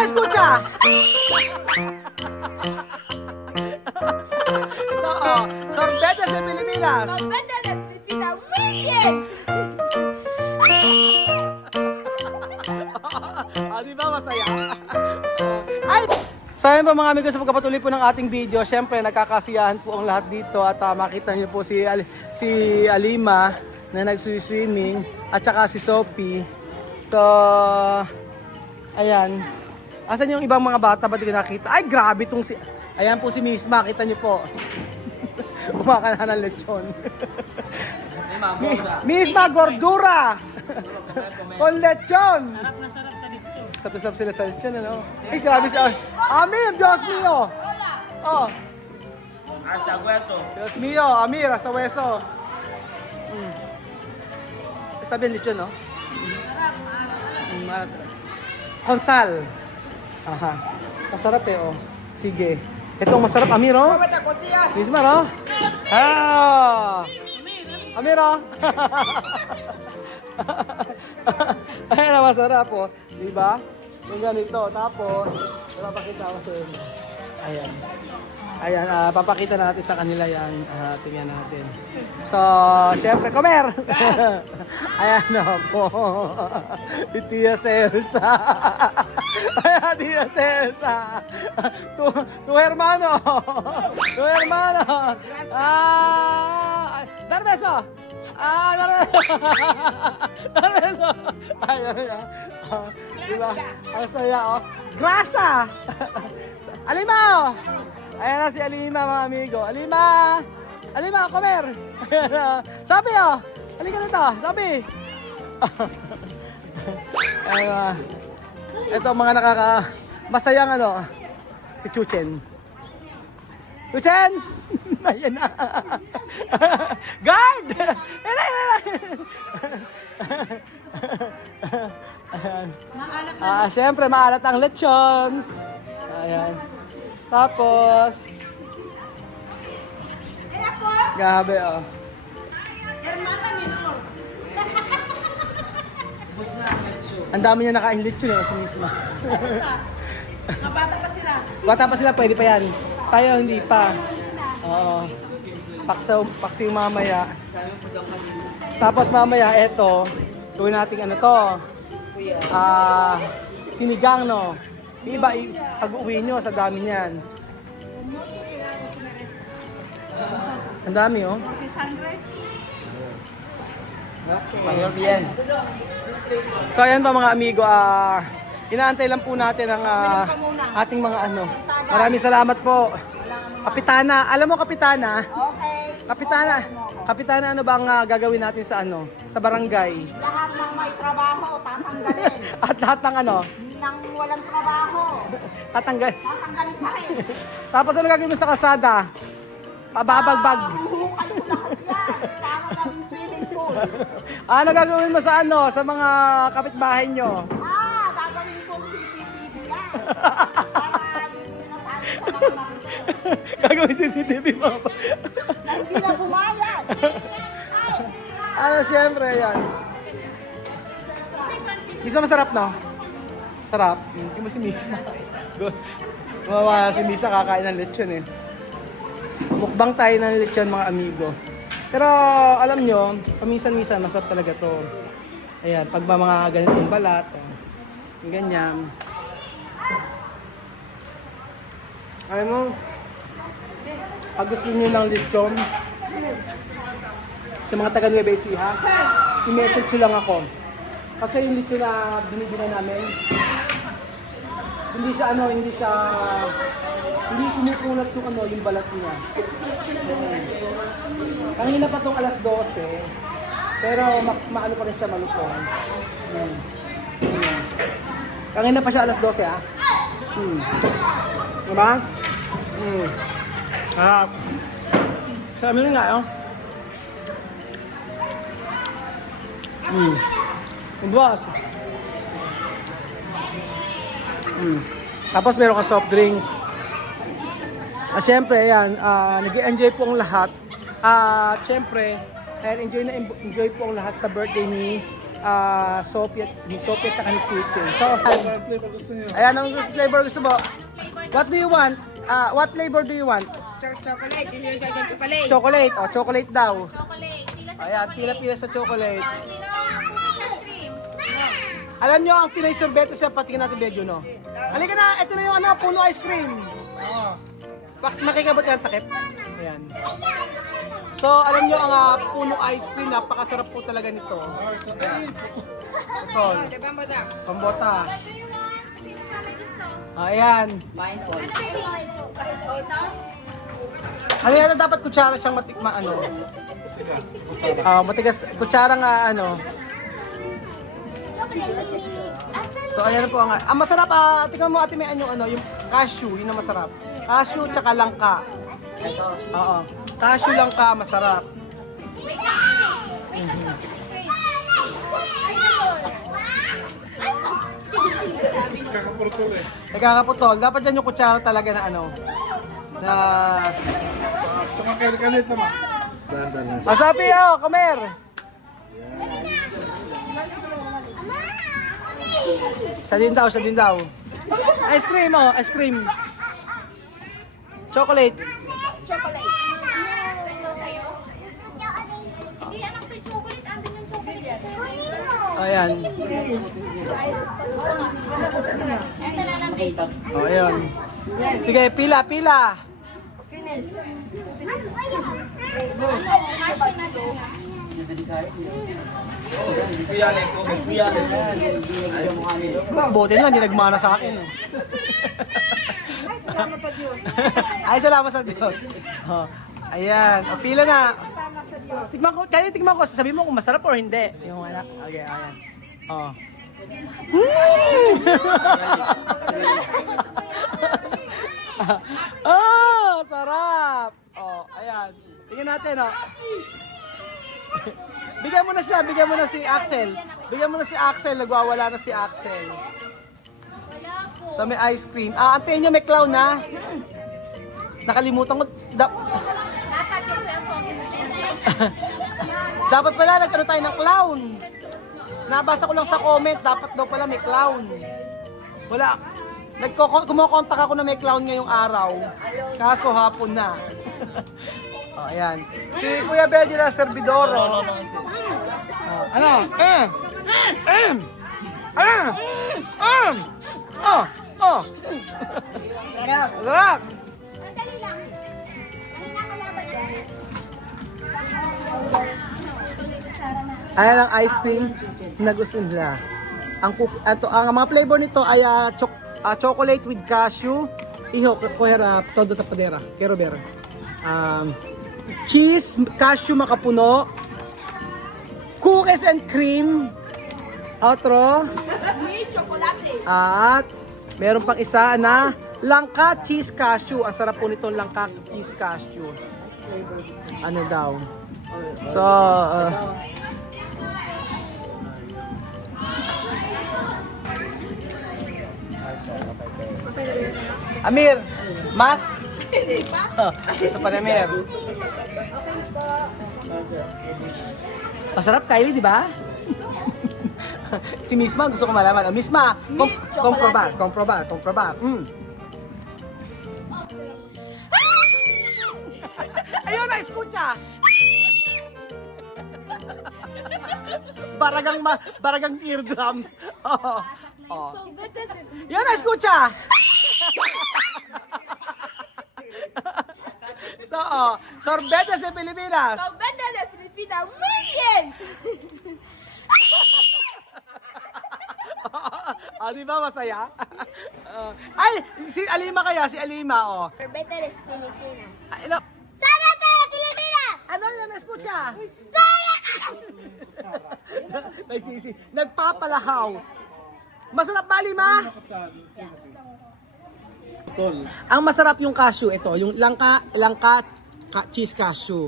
no escucha? So, sorbetes de Pilipinas. Sorbete de pipita. Muy bien. Di ba masaya? Ay! So ayun po mga amigo, sa pagpapatuloy po ng ating video, syempre nagkakasiyahan po ang lahat dito at makita niyo po si Alima na nag-swimming at saka si Sophie. So, ayan. Asan yung ibang mga bata? Ba't di ko nakita? Ay, grabe tong si... Ayan po si Misma, kita niyo po. Umaka na ng lechon. Misma, gordura! Con lechon! Sarap na sarap sa lechon. Sarap sila sa lechon, ano? Ay, grabe siya. Amir, Diyos mío! Oh. Hasta hueso. Diyos mío, Amir, hasta hueso. Sabi yung lechon, no? Konsal. Aha. Masarap eh, oh. Sige. Ito ang masarap, Amir, oh. Misma, oh. Ah! Amir, oh. Ayan na masarap, oh. Diba? Yung ganito. Tapos, papakita ko sa inyo. Ayan. Ayan, papakita natin sa kanila yan. Tingnan natin. So, syempre, comer! Ayan na po. Tia Celsa. Ayan, Tia Celsa. Tu hermano. Tu hermano. Dar beso. Dar beso. Dar beso. Ayan, ayan. Diba? Ang saya, oh. Grasa! Alima, oh. Ayan na si Alima, mga amigo. Alima! Alima, comer! Ayan na. Sabi, oh! Halika nito, sabi! Ayan, ito mga masayang ano, si Chuchen. Chuchen! Ayan na. Guard! Ayan na, ayan na. Ayan. Siyempre, maalat ang lechon. Ayan. Tapos, grabe, oh. Hermana menor. Ang dami niya nakain lechon, eh, si Misma. Mga bata pa sila. Bata pa sila, pwede pa yan. Tayo, hindi pa. Oo. Paksa yung mamaya. Tapos mamaya, eto, gawin natin ano to. Sinigang, no? Yung iba, pag uwi nyo, sa dami niyan. Ang dami, oh. 600. Mayor bien. So, ayan pa mga amigo, inaantay lang po natin ang ating mga ano. Maraming salamat po. Kapitana, alam mo Kapitana? Okay. Kapitana, ano bang gagawin natin sa ano? Sa barangay? Lahat ng may trabaho, tatanggalin. At lahat ng ano? Nang walang trabaho, Tatanggal. tatanggalin pa rin. Tapos ano gagawin mo sa kalsada? Pababagbag. Buhukan ko lahat yan. Para gawing swimming pool. Ano gagawin mo sa ano? Sa mga kapitbahay nyo? Gagawin kong CCTV yan. Para hindi na tayo sa mga marito. Gagawin CCTV mo. Na hindi na bumayad. Siyempre, yan. Misma masarap, no? Sarap. Hindi mo si Misma. Mawawa si Misa kakain ng lechon, eh. Mukbang tayo ng lechon, mga amigo. Pero alam nyo, paminsan-minsan masarap talaga to. Ayan, pag mga ganitong balat, yung ganyan. Alam mo, pag gusto nyo ng lechon, sa mga taga Nueva Ecija, i-message nyo lang ako. Kasi yung lechon na binibili namin, hindi kumukulat yung ano, yung balat niya. Kanina pa itong alas 12, pero maano pa rin siya malutong. Kanina pa siya alas 12, ah. Diba? Sa amin nga, oh. Boss. Tapos meron ka soft drinks. Siyempre, ayan, nag-enjoy po ang lahat. Siyempre, enjoy po ang lahat sa birthday Sophie at ni Chichi. So, ayan ang flavor gusto mo. What do you want? What flavor do you want? Chocolate. Yun yung chocolate. Chocolate. O, chocolate daw. Chocolate. Ayan, pila-pila sa chocolate. Cream. Alam nyo, ang Pinoy sorbete siya, patingin natin medyo, no? Halika na, ito na yung puno ice cream. Oo. Nakikabot yan, takip. Ayan. So, alam nyo, ang puno ice cream, napakasarap po talaga nito. Ito. Pambota. Ayan. Ano yan, dapat kutsara siyang matikma, ano? Matigas, kutsara nga, ano? So ayan po ang masarap tingnan mo ate may ano yung cashew, yun ang masarap. Cashew tsaka langka. Oo. Cashew langka masarap. Nagkakaputol. Dapat yan yung kutsara talaga na ano. Na Tumakay-kalit naman. Dahan-dahan. Masabi kamer. Sa din daw. Ice cream ice cream. Chocolate. Chocolate. Ito sa'yo. Hindi, anak ko yung chocolate. Andun yung chocolate. Ayan. Ito na lang dito. Ayan. Sige, pila. Buti lang, hindi nagmana sa akin. Ay, salamat sa Diyos. Oh, ayan, pila na. Tignan ko, sabi mo kung masarap or hindi. Yung anak. Okay, ayan. Oh. Sarap. Oh, ayan. Tingnan natin, oh. Bigyan mo na si Axel. Nagwawala na si Axel. So may ice cream. Antayin nyo may clown na. Nakalimutan ko. Dapat yung pogi mo. Dapat pala nagkaroon tayo ng clown. Nabasa ko lang sa comment, dapat daw pala may clown. Wala. Kumukontak ako na may clown ngayong araw. Kaso hapon na. Ayan. Si Kuya Benji na servidoro. Ano? Sarap! Madali lang. Ano na kalaban yan? Ayan ang ice cream na gusto nila. Ang mga flavor nito ay chocolate with cashew, kuhera, todo tapadera, quero ver. Cheese, cashew makapuno, cookies and cream, outro, at meron pang isa na langka cheese cashew. Ang sarap po nitong langka cheese cashew. Ano daw? So, Amir, mas? Gusto pa ni Amir. Masarap, Kylie, di ba? Si Misma, gusto ko malaman. Misma, comprobar. Ayun na, escucha! Baragang eardrums. Oh. Yan na, escucha! So, sorbetes de Pilipinas. Sorbetes de Pilipinas. Muy bien! Di ba masaya? Ay, si Alima kaya, si Alima, Sorbetes de Pilipinas. Ano? Sorbetes de Pilipinas! Ano yan, escucha? Sorbetes! Nagpapalahaw. Masarap ba, Alima? Tol. Ang masarap yung cashew, ito, yung langka cheese cashew.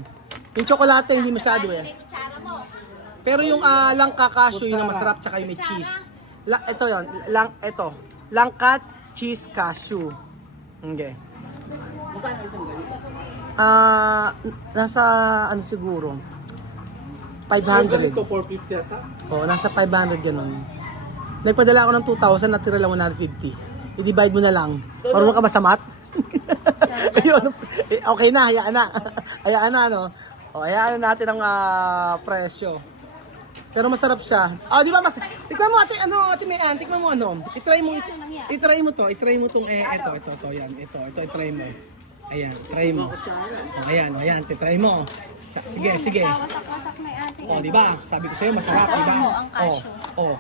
Yung tsokolate hindi masyado eh. Pero yung langka cashew yun ang masarap tsaka yung may cheese. Ito yon, langka cheese cashew. Okay. Nasa ano siguro? 500. Ito 450 yata. Oo, nasa 500 ganun. Nagpadala ako ng 2,000, natira lang 150. I-divide mo na lang. Marunong ka ba sa math? Ayun, okay na, hayaan na. Hayaan na, ano? O, hayaan na natin ang presyo. Pero masarap siya. Oh, di ba mas... Tikman mo, ate Mayan, tikman mo ano. I-try mo to. I-try mo tong, ito, yan. Ito, i-try mo. Ayan, try mo. Oh, ayan, try mo. Sige. Wasak-wasak na yung ating. Oh, di ba? Sabi ko sa'yo, masarap, di ba? Ang cashew.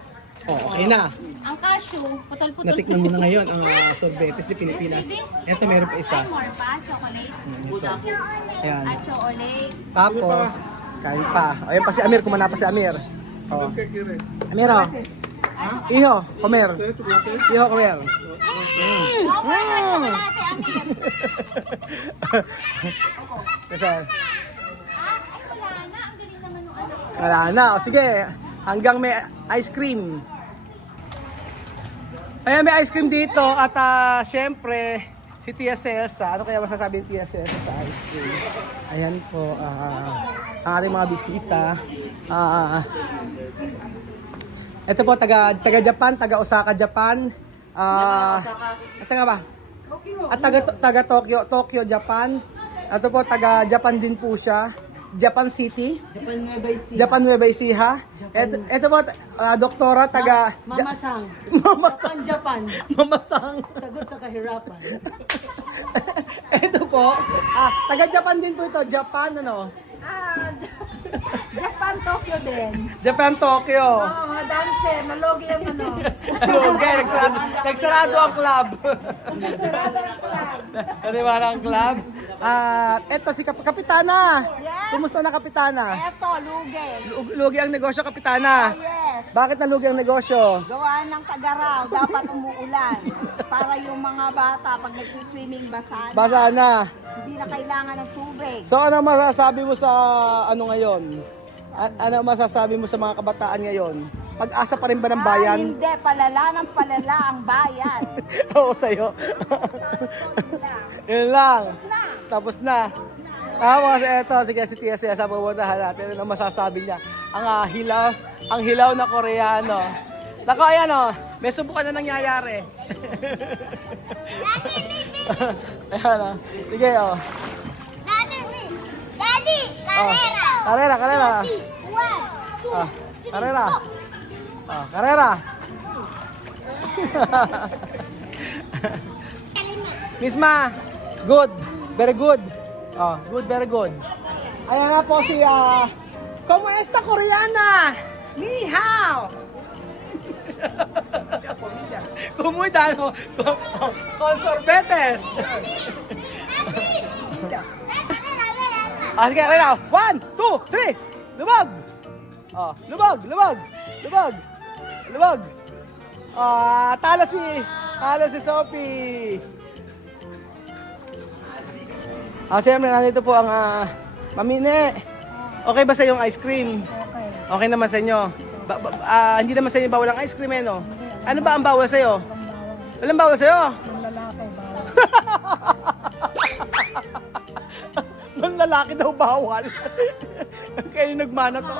Okay na. Ang cashew, putol-putol. Natikman mo na ngayon ang sorbetes de Pilipinas. Ito, meron pa isa. Ay, more pa, chocolate. Ito. Ayan. At chocolate. Tapos, kain pa. O, yan pa si Amir, kumana pa si Amir. O, Amir, o. Iho, Comer. Iho, Comer. Chocolate, Amir. Kasi, Ay, wala na. Ang galing naman nung ano. wala na. O, sige. Hanggang may ice cream. Ayan, may ice cream dito. At syempre, si Tia Celsa. Ano kaya masasabi ni Tia Celsa sa ice cream? Ayan po, ang ating mga bisita. Ito po, taga Japan, taga Osaka, Japan. Asa nga ba? At taga Tokyo, Japan. Ito po, taga Japan din po siya. Japan City. Japan Nueva Ecija. Ito po, doktora, taga... Mamasang. Japan. Mamasang. Sagot sa kahirapan. Ito po, taga Japan din po ito. Japan, ano? Japan, Tokyo din. Japan, Tokyo. Oo, dancer. Nalogi ang ano. Okay, nagsarado ang club. Sarado ang club. Ano ba ang club? Eto si Kapitana. Yes. Kumusta na Kapitana? Eto, lugi. Lugi ang negosyo, Kapitana. Yes. Bakit nalugi ang negosyo? Gawa ng tagaraw. Dapat umuulan. Para yung mga bata, pag nag-swimming, basa na. Basa na. Hindi na kailangan ng tubig. So ano masasabi mo sa ano ngayon? Ano masasabi mo sa mga kabataan ngayon? Pag-asa pa rin ba ng bayan? Hindi, palala ng palala ang bayan. Oo, sa'yo. Yun lang. Tapos na. Tapos eto, sige si Tia Sia, pupuntahan natin. Ano masasabi niya? Ang hilaw na Koreano. Nako, ayan o. May subukan na nangyayari. Ayan o. Sige o. Daddy, Karera. One, two, Karera. Karera. Misma, good. Very good. Good, very good. Ayan nga po si, ¿Cómo está Koreana? Ni hao. ¿Cómo está? Con sorbetes. Sige, Karera. 1, 2, 3. Lubog. Lubog. Talo si Sophie. Siyempre, nandito po ang Mamine. Okay ba sa yung ice cream? Okay naman sa inyo. Hindi naman sa inyo bawal ang ice cream, no? Ano ba ang bawal sa iyo? Walang bawal sa iyo? Ang lalaki daw bawal. Kayo nagmana to.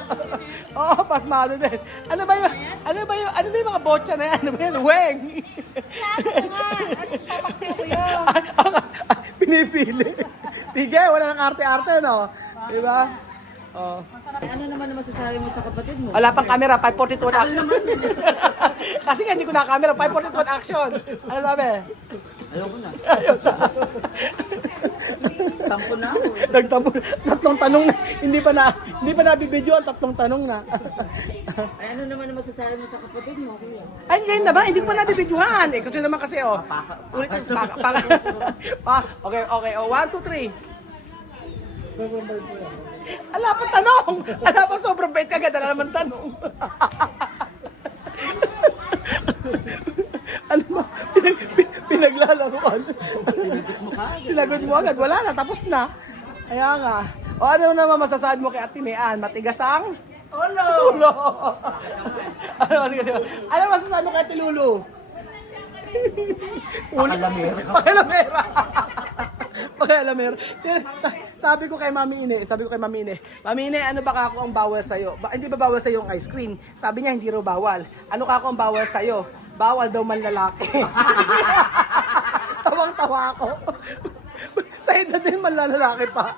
Oo, pasmado din. Ano ba yung mga botcha na yan? Ano ba yan? Weng! Papaksiw ko yun. Pinipili. Sige, wala nang arte-arte, no? Diba? Oh. Ano naman masasabi mo sa kapatid mo? Wala pang camera, 542 action. Kasi nga hindi ko na camera, 542 action. Ano sabi? Ayoko na. Ayaw na. Tampo na ako. Nagtampo. Tatlong tanong na. Hindi pa nabibidyo ang tatlong tanong na. Ay, ano naman masasabi mo sa kapatid mo, kuya? Ay, ngayon na ba? Hindi ko pa nabibidyohan. Kasi naman kasi, oh. Ulit, okay. Oh, 1, 2, 3. Ala pa tanong! Ala pa sobrang bait ka, ganda na naman tanong. Ano ba? Pinaglalaroan. Sinagot mo agad. Wala na, tapos na. Kaya nga. O ano naman masasabi mo kay Ate Mayan? Matigas ang? Ulo! Ano masasabi mo kay Ate Lulu? Pakalamera. Pakalamera. Pakialamero. Sabi ko kay Mami Ine, Mami Ine, ano ba kako ang bawal sa'yo? Hindi ba bawal sa'yo ang ice cream? Sabi niya, hindi raw bawal. Ano kako ang bawal sa'yo? Bawal daw manlalaki. Tawang-tawa ako. Sa edad din manlalaki pa.